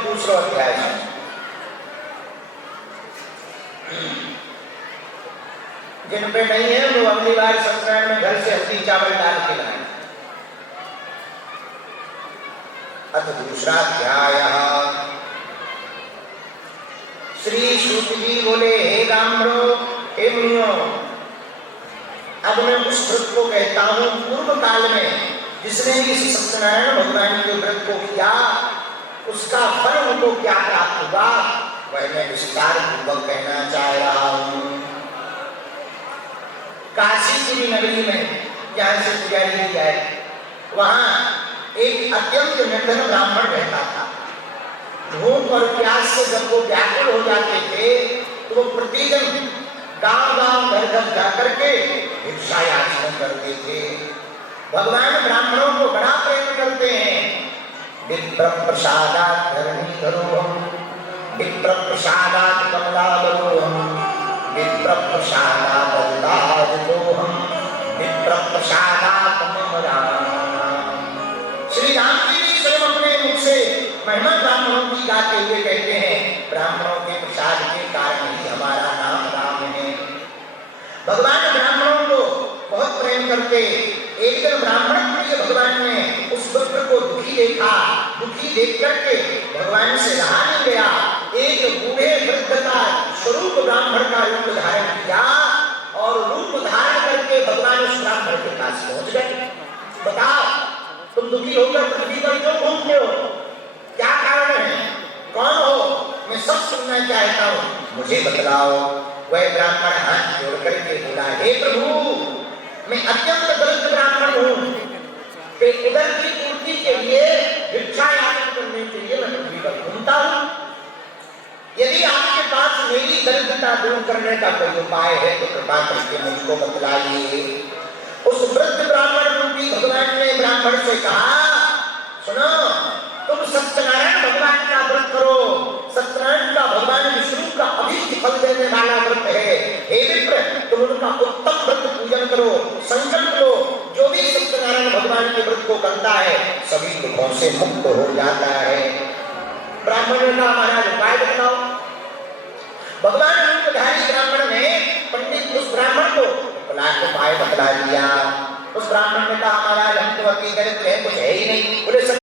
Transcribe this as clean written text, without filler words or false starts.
दूसरा अध्याय है। जिन पे नहीं है वो अगली बार सत्यनारायण में घर से हल्दी चावल डाल के लाए। अथ दूसरा अध्याय। श्री सूत जी बोले, हे ब्राह्मणों, हे मुनियों, अब मैं उस व्रत को कहता हूं पूर्व काल में जिसने इस सत्यनारायण भगवान के व्रत को किया उसका फल उनको क्या प्राप्त हुआ वह मैं विस्तार पूर्वक कहना चाह रहा हूं। काशी की नगरी में जहां से पुजारी की जाए वहां एक अत्यंत निर्धन ब्राह्मण रहता था। भूख और प्यास से जब वो व्याकुल हो जाते थे तो वो प्रतिदिन गांव-गांव घर-घर जाकर के भिक्षा याचना करते थे। भगवान ब्राह्मणों को बड़ा प्रेम करते हैं। विप्र प्रसादात् धरणीधरोऽहं, विप्र प्रसादात् कमलाबलोऽहं, विप्र प्रसादात् वरदायितोऽहं, विप्र प्रसादात् मम राम। श्री राम जी भी स्वयं अपने मुख से महिमा ब्राह्मणों की गाते हुए कहते हैं, ब्राह्मणों के प्रसाद के कारण ही हमारा नाम राम है। भगवान ब्राह्मणों को बहुत प्रेम करते। एक दिन ब्राह्मण प्रिय भगवान ने उस पुत्र को दुखी देखा। दुखी देख करके भगवान से रहा नहीं गया। एक बूढ़े वृद्ध का स्वरूप ब्राह्मण का रूप धारण किया और रूप धारण करके भगवान उस ब्राह्मण के पास पहुंच गए। बताओ, तुम दुखी होकर पृथ्वी पर क्यों घूमते हो? क्या कारण है? कौन हो? मैं सब सुनना चाहता हूँ, मुझे बतलाओ। वह ब्राह्मण हाथ जोड़ करके बोला, हे प्रभु, मैं अत्यंत दरिद्र ब्राह्मण हूँ। उदर की पूर्ति के लिए भिक्षा याचना करने के लिए मैं पृथ्वी पर घूमता हूँ। यदि आपके पास मेरी दरिद्रता दूर करने का कोई उपाय है तो कृपा करके मुझको बतलाइए। उस वृद्ध ब्राह्मण रूपी भगवान ने ब्राह्मण से कहा, सुनो, तुम सत्यनारायण भगवान का व्रत करो। सत्यनारायण का भगवान विष्णु का अभिष्ट फल देने वाला व्रत है। हे विप्र, तुम उनका उत्तम व्रत पूजन करो। संकल्प लो, जो भी सत्यनारायण भगवान के व्रत को करता है सभी दुखों से मुक्त हो जाता है। ब्राह्मण ने कहा, महाराज उपाय बताओ। भगवान रूपधारी ब्राह्मण ने पंडित उस ब्राह्मण को उपाय बतला दिया। उस ब्राह्मण ने कहा, महाराज हम तो अति दरिद्र हैं, कुछ है ही नहीं। बोले